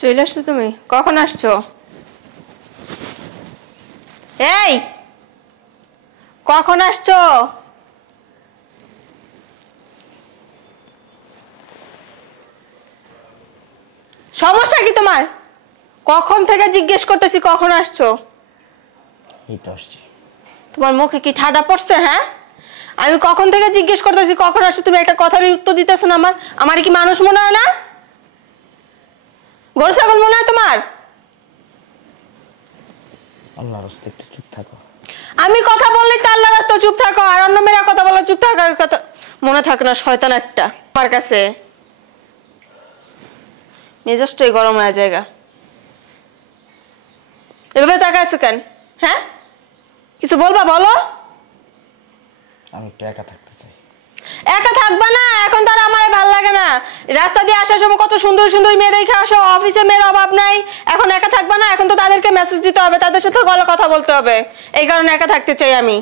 চলে আসছো তুমি? কখন আসছো? এই কখন আসছো? সমস্যা কি তোমার? কখন থেকে জিজ্ঞেস করতেছি কখন আসছো? এই তো আসছি। তোমার মুখে কি ঠাডা পড়ছে? হ্যাঁ, আমি কখন থেকে জিজ্ঞেস করতেছি কখন আসছো, তুমি একটা কথারই উত্তর দিতেছো না। আমার কি মানুষ মনে হয় না? গরু ছাগল মনে হয় তোমার? আল্লাহর রাস্তায় একটু চুপ থাকো। আমি কথা বললেই তো আল্লাহর রাস্তায় চুপ থাকো, আর অন্য মেয়েরা কথা বলে চুপ থাকার কথা মনে থাকে না? শয়তান একটা আমার কাছে। মেজাজটাই গরম হয়ে জায়গা। এভাবে তাকাইছো কেন? হ্যাঁ, কিছু বলবা বলো। আমি একটু একা থাকতে চাই। একা থাকবা না? এখন তো আর আমার ভালো লাগে না। রাস্তা দিয়ে আসার সময় কত সুন্দর সুন্দর মেয়ে দেখে আসো, অফিসে মেয়ের অভাব নাই। এখন একা থাকবা না? এখন তো তাদেরকে মেসেজ দিতে হবে, তাদের সাথে গলা কথা বলতে হবে। এই কারণে একা থাকতে চাই আমি।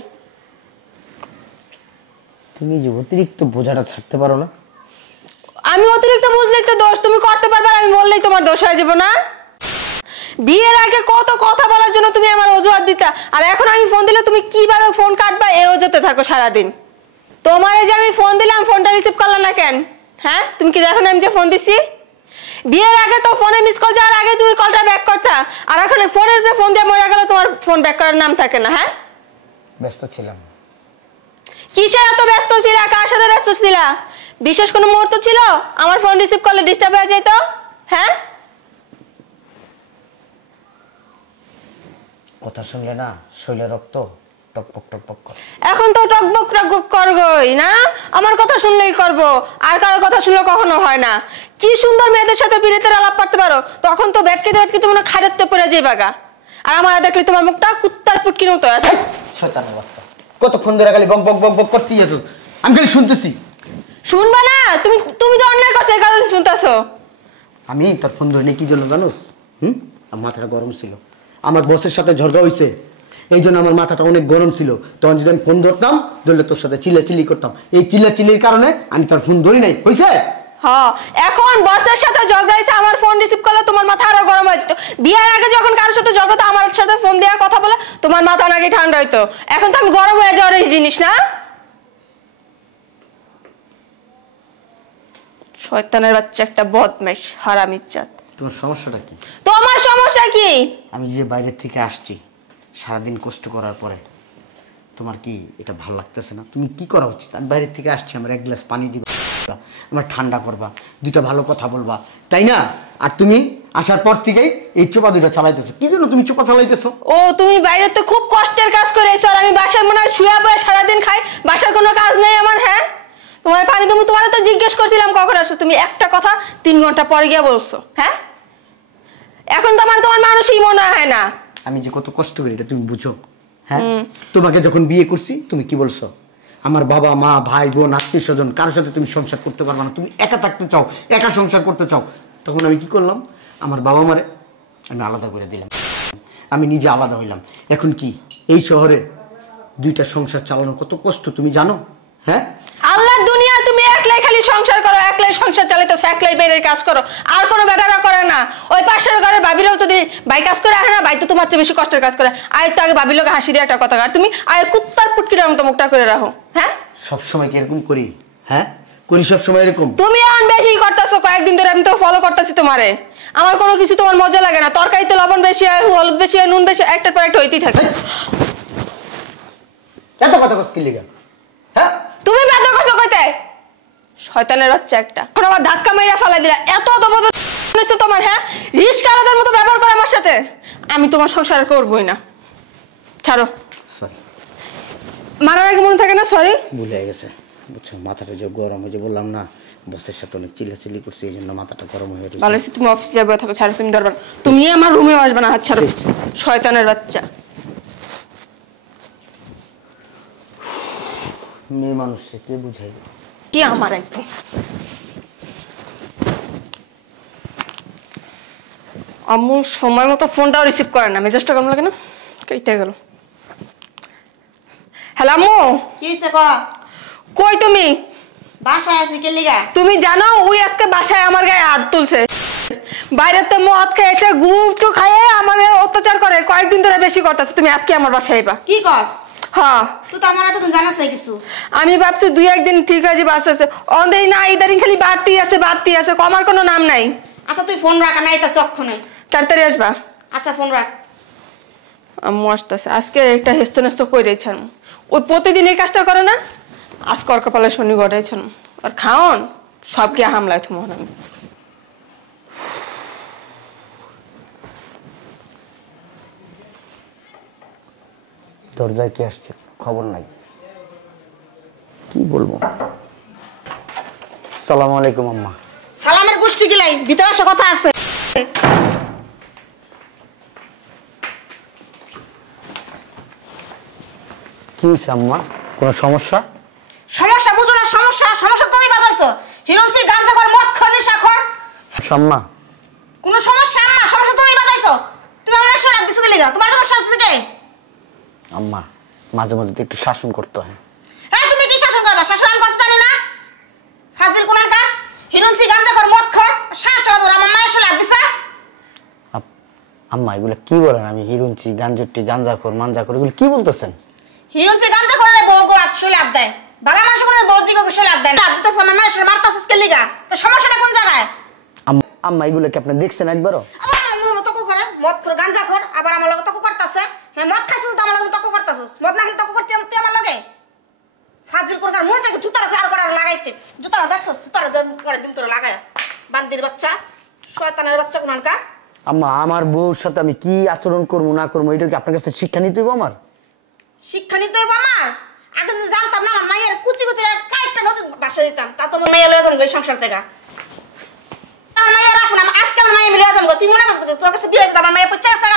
তুমি যে অতিরিক্ত বোঝাটা ছাড়তে পারো না? আমি অতিরিক্ত বুঝলেই তো দোষ। তুমি করতে পারবে, আমি বললেই তোমার দোষ হয়ে যাবো না? বিয়ের আগে কত কথা বলার জন্য তুমি আমার অজুহাত দিতা, আর এখন আমি ফোন দিলে তুমি কিভাবে ফোন কাটবা এই অজুহাতে থাকো সারাদিন। তোমার যে আমি ফোন দিলাম, ফোনটা রিসিভ করলা না কেন? হ্যাঁ, তুমি কি দেখো না আমি যে ফোন দিছি? বিয়ের আগে তো ফোনে মিস কল যাওয়ার আগে তুমি কলটা ব্যাক করতা, আর এখন ফোনের উপরে ফোন দিয়ে মরে গেল, তোমার ফোন ব্যাক করার নাম থাকে না। হ্যাঁ, ব্যস্ত ছিলাম। কিসের এত ব্যস্ত ছিলা? কার সাথে ব্যস্ত ছিলা? বিশেষ কোনো মুহূর্ত ছিল আমার ফোন রিসিভ করলে ডিস্টার্ব হয়ে যেত? হ্যাঁ, কথা শুনলে না শরীরে রক্ত টকপক টকপক করে। এখন তো টকবক টকবক করবই না? আমার কথা শুনলেই করব, আর কারোর কথা শুনলে কখনো হয় না। কি সুন্দর মেয়েদের সাথে বিড়িতে আলাপ করতে পারো, তখন তো ব্যাটকে তুমি খাড়াতে পড়ে যাই বাগা। আর আমার দেখলে তোমার মুখটা কুত্তার পুটকির মতো আছে। শয়তানের বাচ্চা, কতক্ষণ ধরে খালি বক বক বক বক করতেই আছো? আমি খালি শুনতেছি। শুনবা না? তুমি তুমি তো অন্যায় করছো, এই কারণে শুনতেছো। আমি তোর ফোন ধরে কি জন্য জানোস? আমার মাথাটা গরম ছিল, আমার বসের সাথে ঝগড়া হয়েছে, এই জন্য আমার মাথাটা অনেক গরম ছিল। তখন যদি আমি ফোন ধরতাম, ধরলে তোর সাথে চিল্লাচিল্লি করতাম। এই চিল্লাচিল্লির কারণে আমি তোর ফোন ধরি নাই, হয়েছে? হ্যাঁ, এখন বসের সাথে ঝগড়া হয়েছে, আমার ফোন রিসিভ করলে তোমার মাথা আরো গরম হয়ে যেত। বিয়ের আগে যখন কারোর সাথে ঝগড়া হতো, আমার সাথে ফোন দেওয়ার কথা বলে তোমার মাথা নাকি ঠান্ডা হইতো। এখন তো আমি গরম হয়ে যাওয়ার এই জিনিস না? শয়তানের বাচ্চা একটা, বদমাইশ হারামির জাত। তোমার সমস্যাটা কি? তোমার সমস্যা কি? আমি যে বাইরের থেকে আসছি সারাদিন কষ্ট করার পরে, তোমার কি এটা ভালো লাগতেছে না? তুমি কি করা উচিত? আমি বাইরের থেকে আসছি, আমার এক গ্লাস পানি দিবা, আমার ঠান্ডা করবা, দুইটা ভালো কথা বলবা, তাই না? আর তুমি আসার পর থেকেই এই চোপা দুইটা চালাইতেছো। কি জন্য তুমি চোপা চালাইতেছো? ও, তুমি বাইরে তো খুব কষ্টের কাজ করে এসো, আর আমি বাসায় মনে হয় শুয়ে বয়ে সারাদিন খাই, বাসার কোনো কাজ নেই আমার। হ্যাঁ, তোমার পানি তুমি তোমার তো জিজ্ঞেস করছিলাম কখন আসো, তুমি একটা কথা 3 ঘন্টা পরে গিয়ে বলছো। হ্যাঁ, এখন তো আমার তোমার মানুষই মনে হয় না। আমি যে কত কষ্ট করি এটা তুমি বুঝো? হ্যাঁ, তোমাকে যখন বিয়ে করছি তুমি কি বলছো? আমার বাবা মা ভাই বোন আত্মীয় স্বজন কারোর সাথে তুমি সংসার করতে পারবে না, তুমি একা থাকতে চাও, একা সংসার করতে চাও। তখন আমি কি করলাম? আমার বাবা মারে আমি আলাদা করে দিলাম, আমি নিজে আলাদা হইলাম। এখন কি এই শহরে দুইটা সংসার চালানো কত কষ্ট তুমি জানো? হ্যাঁ, আল্লাহর দুনিয়া, তুমি একলাই খালি সংসার করো, একলাই সংসার চালাইতেছো, একলাই বাইরের কাজ করো, আর কোনো বেটারা করে না। ওই পাশের ঘরের ভাবিরাও তো ভাই কাজ করে আসে না? ভাই তো তোমার চেয়ে বেশি কষ্টের কাজ করে। আর তো আগে ভাবির লোক হাসি দিয়ে একটা কথা, আর তুমি আর কুত্তার পুটকিটার মতো মুখটা করে রাখো। হ্যাঁ, সবসময় কি এরকম করি? হ্যাঁ, করি সবসময় এরকম? তুমি এখন বেশি করতেছো। কয়েকদিন ধরে আমি তো ফলো করতেছি তোমারে। আমার কোনো কিছু তোমার মজা লাগে না। তরকারিতে লবণ বেশি হয়, হলুদ বেশি হয়, নুন বেশি, একটার পর একটা হইতেই থাকে। এত কথা কস কি লিগা? হ্যাঁ, তুমি ব্যথা করছো কইতে? শয়তানের বাচ্চা একটা, এখন আমার ধাক্কা মাইরা ফেলাই দিলা। এত অধপতন হইছে তোমার। হ্যাঁ, রিস্কাওয়ালাদের মতো ব্যবহার করে আমার সাথে। আমি তোমার সংসার করবই না, ছাড়ো। সরি। মারার আগে মনে থাকে না সরি? ভুলে গেছে, বুঝছো? মাথাটা যে গরম হয়ে, যে বললাম না বসের সাথে অনেক চিল্লাচিল্লি করছি, এই জন্য মাথাটা গরম হয়ে গেছে। ভালো হয়েছে তুমি অফিসে যাবে, থাকো। ছাড়ো তুমি দরবার, তুমি আমার রুমেও আসবে না। হাত ছাড়ো, শয়তানের বাচ্চা। মেয়ে মানুষ কে বুঝাই কি আমার একদম আম্মু সময় মতো ফোনটাও রিসিভ করে না, মেজাজটা কেমন লাগে না? কেটে গেল। হ্যালো আম্মু। কি হইছে ক? কই তুমি? বাসায় আছি কে লিগা? তুমি জানো ওই আজকে বাসায় আমার গায়ে হাত তুলছে। বাইরের তো মদ খাইছে গুপচু খাইয়ে আমাদের অত্যাচার করে কয়েকদিন ধরে বেশি করতেছে তুমি আজকে আমার বাসায় আইবা কি কস হ্যাঁ তুই তো আমার এতদিন জানাস না কিছু আমি ভাবছি দুই একদিন ঠিক আছে বাস আছে অন্ধেই না ইদারিং খালি বাড়তি আছে কমার কোনো নাম নাই আচ্ছা তুই ফোন রাখ আমি আইতাছি অক্ষণে তাড়াতাড়ি আসবা আচ্ছা ফোন রাখ আম্মু আসতেছে আজকে একটা হেস্ত নেস্ত করেছেন ওই প্রতিদিন এই কাজটা করে না আজকে ওর কপালে শনি ঘটাইছেন আর খাওন সব গিয়ে হামলায় তোমার আমি দরজায় কে আসছে খবর নাই কি বলবো আসসালামু আলাইকুম আম্মা সালামের গোষ্ঠী গিলাই ভিতরে আসা কথা আছে কি হয়েছে আম্মা কোনো সমস্যা সমস্যা বুঝো না সমস্যা তুমি বাজাইছো হিরোমসি গাঞ্জা কর মদ খর নেশা খর আম্মা কোনো সমস্যা না সমস্যা তুমি বাজাইছো তুমি আমার সাথে রাত দিছো গেলিগা তোমার সমস্যা আছে কি আম্মা মাঝে মাঝে তো একটু শাসন করতে হয় এই তুমি কি শাসন করবা শাসন আমি করতে জানি না ফাজিল কোনটা হিরোমসি গাঞ্জা কর মদ খর শাসন করো আমার মায়ের সাথে রাত দিছা আম্মা এগুলো কি বলেন আমি হিরুঞ্চি গাঞ্জটি গাঞ্জাখোর মাঞ্জাখোর এগুলো কি বলতেছেন হিরোমসি গাঞ্জা করে বউ গো আসলে আদ দেয় বালা মানুষ করে বউ জিগো আসলে আদ দেয় না তুই তো আমার মায়ের সাথে মারতাছস কেলিগা তো সমস্যাটা কোন জায়গায় আম্মা এগুলো কি আপনি দেখছেন একবারও আমার মতো করে মদ খর গাঞ্জা খর আবার আমার লগে তক করতাছে হ্যাঁ মদ খাইছিস তো আমার লগে তক করতাছস মদ না খেলে তক করতে তুই আমার লগে ফাজিল কোনকার মন চাই জুতার ফের করে লাগাইতে জুতার দেখছস জুতার করে দিম তোর লাগায় বান্দির বাচ্চা শয়তানের বাচ্চা কোনকার আম্মা আমার বউর সাথে আমি কি আচরণ করবো না করবো এটা কি আপনার কাছে শিক্ষা নিতে হইব আমার শিক্ষা নিতে হইব আমার আগে যদি জানতাম না আমার মায়ের কুচি কুচি কাইটটা নদী বাসা দিতাম তা তো মেয়ে লয়ে যাবো এই সংসার থেকে আমার মায়ের রাখুন আজকে আমার মায়ের মিলে যাবো তুই মনে করছিস তোর কাছে বিয়ে হয়েছে আমার মায়ের পয়সা আছে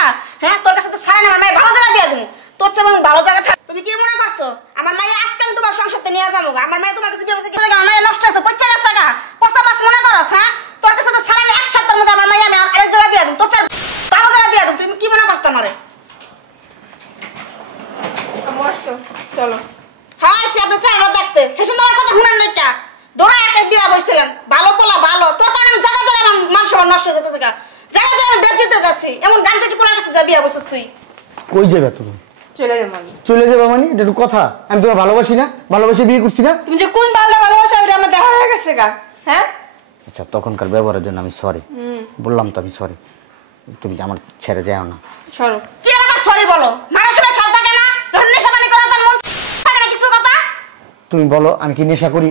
হ্যাঁ তোর কাছে তো সারা না আমার মায়ের ভালো জায়গা দিয়ে দেবো তোর চেয়ে ভালো জায়গা থাক তুমি কি মনে করছো আমার মায়ের আজকে আমি তোমার সংসারতে নিয়ে যাবো আমার মায়ের তোমার কাছে বিয়ে হয়েছে আমার মায়ের নষ্ট আছে পয়সা গেছে গা পচা মাছ মনে করস হ্যাঁ তোর কাছে তো সারা এক সপ্তাহের মধ্যে আমার মায়ের আমি আরেক জায়গায় বিয়ে দেবো তোর চেয়ে ভালো জায়গায় বিয়ে দেবো তুমি কি মনে করছো আমারে চলো হ্যাঁ সে আপনি চাইনা দেখতে হেসে তোমার কথা শুনেন না এটা দোড়া একটা বিয়া বসছিলেন ভালো পোলা ভালো তোর কারণে আমি জায়গা জায়গা আমার মান সম্মান নষ্ট হয়ে যেতেছে জায়গা জায়গা আমি বেঁচে যাচ্ছি এমন গাঞ্জাটি পোলা কাছে যা বিয়া বসছিস তুই কই যাবে তুমি চলে যাবো আমি চলে যাবে মানে এটা একটু কথা আমি তোমার ভালোবাসি না ভালোবাসি বিয়ে করছি না তুমি যে কোন বালটা ভালোবাসা ওটা আমার দেখা হয়ে গেছে গা হ্যাঁ আচ্ছা তখনকার ব্যবহারের জন্য আমি সরি বললাম তো আমি সরি তুমি আমার ছেড়ে যাও না সরো কি আমার সরি বলো মানুষের খেয়াল থাকে না যখন নেশা পানি করা তার মন থাকে না কিছু কথা তুমি বলো আমি কি নেশা করি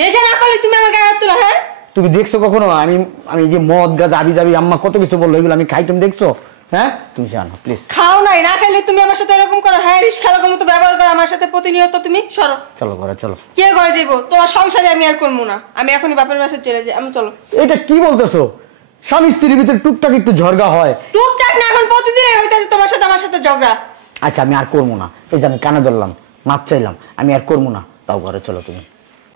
নেশা না করলে তুমি আমার গায়ে হাত তুলো হ্যাঁ তুমি দেখছো কখনো আমি আমি যে মদ গাছ আবি যাবি আম্মা কত কিছু বললো এগুলো আমি খাই তুমি দেখছো হ্যাঁ তুমি জানো প্লিজ খাও নাই না খাইলে তুমি আমার সাথে এরকম করো হ্যাঁ রিস খেলার মতো ব্যবহার করো আমার সাথে প্রতিনিয়ত তুমি সরো চলো ঘরে চলো কে ঘরে যাবো তোমার সংসারে আমি আর করবো না আমি এখনই বাপের বাসায় চলে যাই আমি চলো এটা কি বলতেছো স্বামী স্ত্রীর ভিতরে টুকটাক একটু ঝরগা হয় টুকটাক না এখন প্রতিদিনই হইতাছে তোমার সাথে আমার সাথে ঝগড়া আচ্ছা আমি আর করবো না এই যে আমি কানে ধরলাম মাপ চাইলাম আমি আর করবো না তাও ঘরে চলো তুমি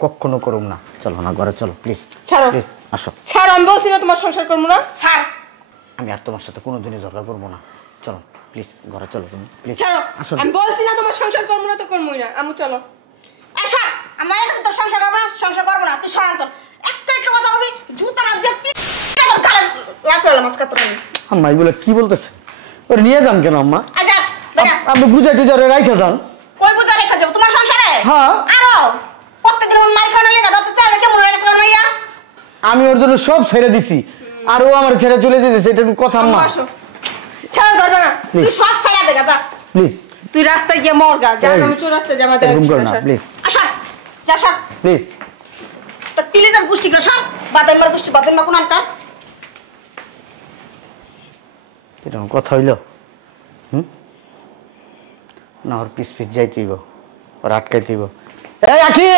কখনো করবো না চলো না ঘরে চলো প্লিজ ছাড়ো প্লিজ আসো ছাড়ো আমি বলছি না তোমার সংসার করবো না স্যার আমি আর তোমার সাথে কোনোদিনই ঝগড়া করবো না চলো প্লিজ ঘরে চলো তুমি প্লিজ ছাড়ো আসো আমি বলছি না তোমার সংসার করবো না তো করবোই না আমি চলো এসা আমার কাছে তোর সংসার করবো না সংসার করবো না তুই সরান্তর একটা একটু কথা কবি জুতা না দিয়ে তোর গালে লাগলো মাস্কা তোর আম্মা এগুলো কি বলতেছে ওরে নিয়ে যান কেন আম্মা আচ্ছা বেটা আপনি বুঝে টুজারে রাইখে যান কই বুঝা রেখা যাবো তোমার সংসারে হ্যাঁ। আরো প্রত্যেকদিন ওর মাইর খাওয়ানো লেগে দাও তো চাইলে কেমন হয়ে গেছে আমার মাইয়া আমি ওর জন্য সব ছেড়ে দিছি আর ও আমার ছেড়ে চলে যেতেছে এটা একটু কথা আম্মা আসো ছাড়ো ধরবে না তুই সব ছাইরা দেখা যা প্লিজ তুই রাস্তায় গিয়ে মর গা যা এই, আমি চোর রাস্তায় যাবো এরকম করো না প্লিজ আসা যা সব প্লিজ তো প্লিজের গোষ্ঠীগুলো সব বাদাইমার গোষ্ঠী বাদাইমা কোন আনটা এরকম কথা হইল না ওর পিস পিস যাইতেইব ওর আটকাইতেইব এই আখি